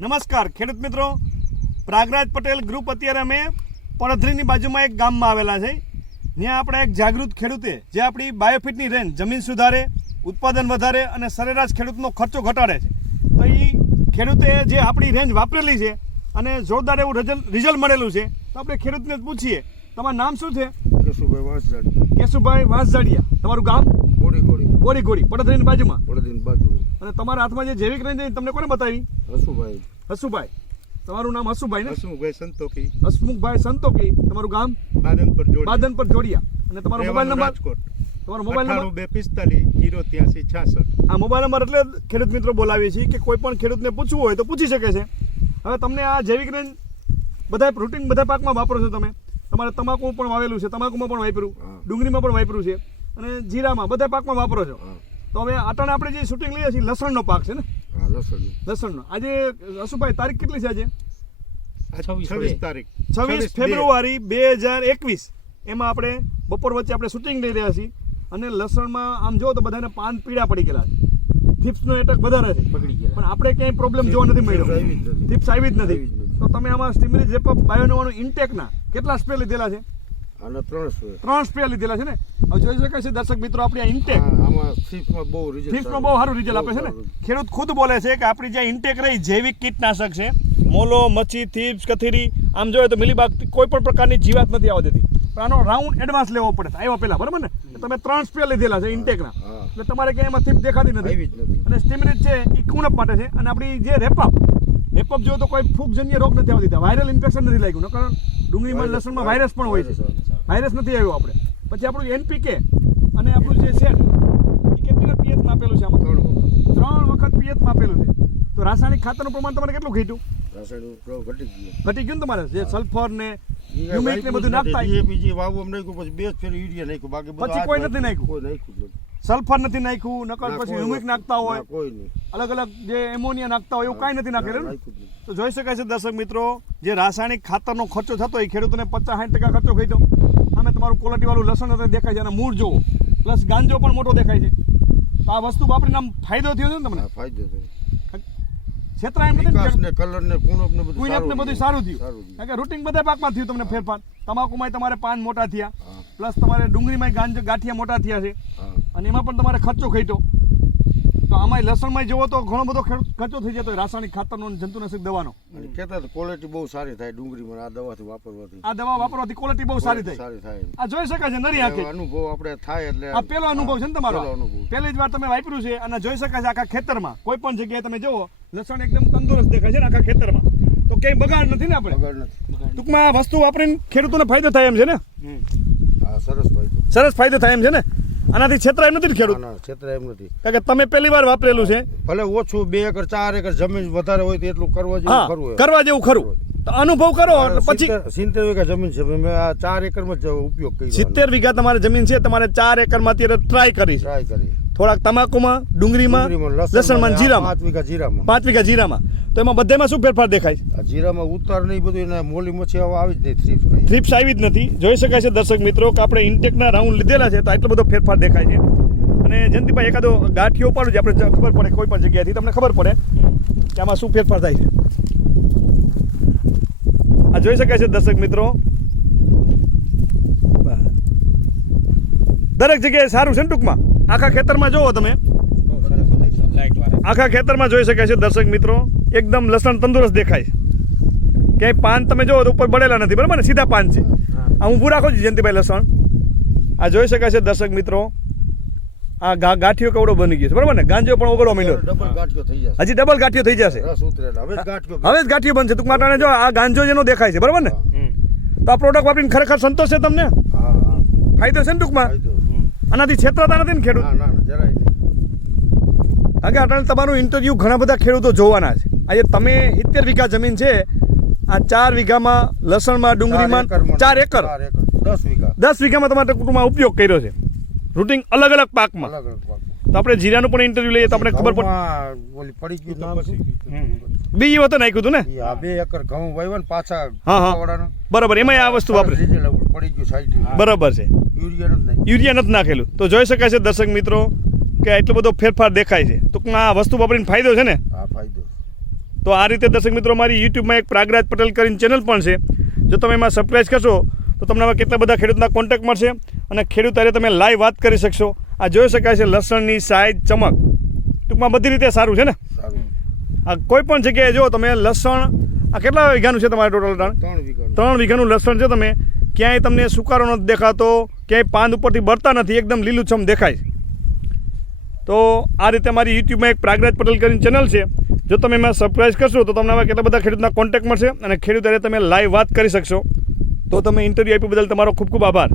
નમસ્કાર ખેડૂત મિત્રો. પ્રાગરાજ પટેલ ગ્રુપ અત્યારે અમે પડધરીની બાજુમાં એક ગામમાં આવેલા છે. ત્યાં આપણે એક જાગૃત ખેડૂતે જે આપણી બાયોફિટની રેન્જ જમીન સુધારે ઉત્પાદન વધારે અને સરેરાશ ખેડૂતનો ખર્ચો ઘટાડે છે. તો એ ખેડૂતે જે આપણી રેન્જ વાપરેલી છે અને જોરદાર એવું રિઝલ્ટ મળેલું છે તો આપણે ખેડૂતને જ પૂછીએ તમારું નામ શું છે? કેશુભાઈ વાંસજાડી કેશુભાઈ વાંસજાડિયા તમારું ગામ? ગોળી ગોળી ગોડી ગોડી પડધરીની બાજુમાં. પડધરીની બાજુ અને તમારા હાથમાં જે જૈવિક રેન્જ તમને કોને બતાવી? હસુભાઈ. હસુભાઈ. તમારું નામ હસુભાઈ ને? હસુભાઈ સંતોખી હસમુખભાઈ સંતોકી. તમારું ગામ? બાદનપર જોડિયા. બાદન પર જોડિયા. અને તમારો મોબાઈલ નંબર? રાજકોટ. તમારો મોબાઈલ નંબર? બે પિસ્તાલીસ જીરો ત્યાંસી છાસઠ. આ મોબાઈલ નંબર એટલે ખેડૂત મિત્રો બોલાવીએ છીએ કે કોઈ પણ ખેડૂતને પૂછવું હોય તો પૂછી શકે છે. હવે તમને આ જૈવિક રેન્જ બધા રૂટીન બધા પાકમાં વાપરો છો તમે. તમારે તમાકુ પણ વાવેલું છે. તમાકુમાં પણ વાપર્યું. ડુંગળીમાં પણ વાપર્યું છે. અને જીરામાં બધા પાકમાં વાપરો છો. તો હવે અટાણે આપણે જે શૂટિંગ લઈએ છીએ લસણનો પાક છે ને? લસણ લસણનો. આજે હસુભાઈ તારીખ કેટલી છે આજે? છવ્વીસ તારીખ. છવ્વીસ ફેબ્રુઆરી બે હજાર એકવીસ. એમાં આપણે બપોર વચ્ચે આપણે શૂટિંગ લઈ રહ્યા છીએ. અને લસણમાં આમ જો તો બધાને પાન પીળા પડી ગયેલા છે. થિપ્સનો એટક વધારે છે. બગડી ગયા પણ આપણે ક્યાંય પ્રોબ્લેમ જોવા નથી મળ્યો. થીપ્સ આવી જ નથી. તો તમે આમાં સ્ટીમરી જેપ બાયોનોવાનું ઇન્ટેકના કેટલા સ્પ્રે લીધેલા છે? આના ત્રણસો ત્રણ સ્પ્રે લીધેલા છે ને? હવે જોઈ શકાય છે દર્શક મિત્રો આપણી આ ઇન્ટેક આમાં થીપમાં બહુ રિઝલ્ટ થીપ્સમાં બહુ સારું રિઝલ્ટ આપે છે ને? ખેડૂત ખુદ બોલે છે કે આપણી જે ઇન્ટેક રહી જૈવિક કીટનાશક છે. મોલો મચ્છી થીપ્સ કથીરી આમ જોઈએ તો મિલીબાગ કોઈ પણ પ્રકારની જીવાત નથી આવવા દેતી. પણ આનો રાઉન્ડ એડવાન્સ લેવો પડે આવ્યા પહેલા બરાબર ને? તમે ત્રણ સ્પ્રે લીધેલા છે ઇન્ટેકના એટલે તમારે ક્યાંય એમાં થીપ દેખાતી નથી. આવી જ નથી. અને સ્ટીમરીજ છે એ કુણપ માટે છે. અને આપણી જે રેપઅપ રેપઅપ જો તો કોઈ ફૂગજન્ય રોગ નથી આવતી વાયરલ ઇન્ફેક્શન નથી લાગ્યું નકર ડુંગળીમાં લસણમાં વાયરસ પણ હોય છે. વાયરસ નથી આવ્યો આપણે. પછી આપણું એનપીકે અને આપણું જે છે એ કેટલી પીએચમાં આપેલું છે આમાં? ત્રણ વખત. ત્રણ વખત પીએચમાં આપેલું છે. તો રાસાયણિક ખાતરનું પ્રમાણ તમારે કેટલું ઘટ્યું? ઘટી ઘટી ગયું તમારે? જે સલ્ફર ને હ્યુમિક ને બધું નાખતા બીજી વાવ એમ નાખ્યું પછી બે ફેર યુરિયા નાખ્યું. બાકી પછી કોઈ નથી નાખ્યું? કોઈ નાખ્યું સલ્ફર નથી નાખ્યું નકર પછી હ્યુમિક નાખતા હોય. અલગ અલગ જે એમોનિયા નાખતા હોય એવું કાંઈ નથી નાખેલું. તો જોઈ શકાય છે દર્શક મિત્રો જે રાસાયણિક ખાતરનો ખર્ચો થતો હોય ખેડૂતોને પચાસ સાઠ ટકા ખર્ચો થઈ આમે તમારું ક્વોલિટીવાળું લસણ અત્યારે દેખાય છે અને મૂળ જુઓ. પ્લસ ગાંજો પણ મોટો દેખાય છે. તો આ વસ્તુ વાપરીને આમ ફાયદો થયો છે ને તમને? ફાયદો થયો. ક્ષેત્ર એમ નથી ને કલર ને કુણપ ને બધું કુઈનપ ને બધું સારું થયું. કારણ કે રૂટિંગ બધા પાકમાં થયું તમને ફેરફાર. તમાકુમાંય તમારે પાન મોટા થયા. પ્લસ તમારે ડુંગળીમાં ગાંજો ગાંઠિયા મોટા થયા છે. અને એમાં પણ તમારે ખર્ચો ખેટ્યો તો આમાં લસણમાં જવો તો ઘણો બધો ખર્ચો થઈ જતો રાસાયણિક ખાતરનો જંતુનાશક દવાનો. અને કહેતા ક્વોલિટી બહુ સારી થાય ડુંગળીમાં આ દવાથી વાપરવાથી. આ દવા વાપરવાથી ક્વોલિટી બહુ સારી થાય. સારી થાય આ જોઈ શકાય છે નરી આંખે. અનુભવ આપણે થાય એટલે આ પેલો અનુભવ છે ને તમારો? અનુભવ. પહેલી જ વાર તમે વાપર્યું છે અને જોઈ શકાય છે આખા ખેતરમાં. કોઈ પણ જગ્યાએ તમે જુઓ લસણ એકદમ તંદુરસ્ત દેખાય છે ને આખા ખેતરમાં. તો કઈ બગાડ નથી ને આપણે? બગાડ નથી. ટૂંકમાં આ વસ્તુ વાપરીને ખેડૂતોને ફાયદો થાય એમ છે ને? હા સરસ ભાઈ સરસ ફાયદો થાય એમ છે ને? આનાથી છેતરાય નથી ને ખેડૂત? ના છેતરાય એમ નથી. કારણ કે તમે પહેલી વાર વાપરેલું છે. ભલે ઓછું બે એકર ચાર એકર જમીન વધારે હોય તો એટલું કરવા જેવું ખરું કરવા જેવું ખરું. તો અનુભવ કરો પછી સિત્તેર- વીઘા જમીન છે મેં આ ચાર એકરમાં જ ઉપયોગ કર્યો સિત્તેર વીઘા તમારે જમીન છે તમારે ચાર એકરમાં અત્યારે ટ્રાય કરી ટ્રાય કરી. થોડાક તમાકુમાં ડુંગળીમાં લસણમાં જીરામાં. પાંચ વીઘા જીરામાં. પાંચ વીઘા જીરામાં. તો એમાં બધામાં શું ફેરફાર દેખાય જીરામાં ઉતાર નહીં બધું એને મોલી મચ્છી આવી જ નહીં થ્રીપ્સ થ્રીપ્સ આવી જ નથી. જોઈ શકાય છે દર્શક મિત્રો કે આપણે ઇન્ટેકના રાઉન્ડ લીધેલા છે તો આટલો બધો ફેરફાર દેખાય છે. અને જયંતિભાઈ એકાદો ગાંઠીઓ પાડું છે આપણે ખબર પડે કોઈ પણ જગ્યાએથી. તમને ખબર પડે કે આમાં શું ફેરફાર થાય છે. આ જોઈ શકાય છે દર્શક મિત્રો? દરેક જગ્યાએ સારું છે ને ટૂંકમાં? આખા ખેતરમાં જોવો તમે. આખા ખેતરમાં જોઈ શકાય છે દર્શક મિત્રો. એકદમ લસણ તંદુરસ્ત દેખાય. છે ક્યાંય પાન તમે જોવો તો ઉપર બળેલા નથી બરાબર ને? સીધા પાન છે. આ હું પૂરા છું જયંતિભાઈ લસણ. આ જોઈ શકાય છે દર્શક મિત્રો. આ ગા ગાંઠિયો કવડો બની ગયો છે બરાબર ને? ગાંજો પણ ઓગળો મહિનો છે. ડબલ ગાંઠિયો થઈ જશે. હજી ડબલ ગાંઠિયો થઈ જશે. હવે જ ગાંઠિયો બનશે. ટૂંકમાં ટાણે જો આ ગાંજો જેનો દેખાય છે બરાબર ને? તો આ પ્રોડક્ટ વાપરીને ખરેખર સંતોષ છે તમને? હા હા. ફાયદો છે ને ટૂંકમાં. આનાથી છેતરાતા નથી ને ખેડૂત? ના ના ના, જરાય નહીં. કારણ કે અટલ તમારું ઇન્ટરવ્યૂ ઘણા બધા ખેડૂતો જોવાના છે. આજે તમે સિત્તેર વીઘા જમીન છે આ ચાર વીઘામાં લસણમાં ડુંગળીમાં ચાર એકર. દસ વીઘા. દસ વીઘામાં તમારે કુટુંબમાં ઉપયોગ કર્યો છે. રૂટિંગ અલગ અલગ પાકમાં. અલગ અલગ પાક. તો આપણે જીરાનું પણ ઇન્ટરવ્યુ લઈએ તો આપણે ખબર પડે પડી ગયું નામ? બીજી વખત નાખ્યું હતું ને? આ બે એકર ઘઉં વાવ્યા ને પાછા હા, હા. બરાબર એમાં આ વસ્તુ વાપરે. પડી ગયું સાઈડ બરાબર છે. યુરિયા નથી નાખેલું. તો જોઈ શકાય છે દર્શક મિત્રો કે એટલો બધો ફેરફાર દેખાય છે. ટૂંકમાં આ વસ્તુ વાપરીને ફાયદો છે ને? ફાયદો તો આ રીતે દર્શક મિત્રો મારી યુટ્યુબમાં એક પ્રાગરાજ પટેલ કરીને ચેનલ પણ છે. જો તમે એમાં સબસ્ક્રાઈબ કરશો તો તમને આવા કેટલા બધા ખેડૂતના કોન્ટેક્ટ મળશે અને ખેડૂત હારે તમે લાઈવ વાત કરી શકશો. આ જોઈ શકાય છે લસણની સાઈઝ ચમક. ટૂંકમાં બધી રીતે સારું છે ને? આ કોઈ પણ જગ્યાએ જો તમે લસણ આ કેટલા વીઘાનું છે તમારે ટોટલ ત્રણ વીઘાનું લસણ છે તમે. ક્યાંય તમને સુકારો નથી દેખાતો ક્યાંય પાન ઉપરથી બળતા નથી, એકદમ લીલુંછમ દેખાય તો આ રીતે મારી યુટ્યુબમાં એક પ્રાગરાજ પટેલ કરીને ચેનલ છે. જો તમે એમાં સબસ્ક્રાઈબ કરશો, તો તમને આવા કેટલા બધા ખેડૂતના કોન્ટેક્ટ મળશે અને ખેડૂત તમે લાઈવ વાત કરી શકશો. તો તમે ઇન્ટરવ્યૂ આપી બદલ તમારો ખૂબ ખૂબ આભાર.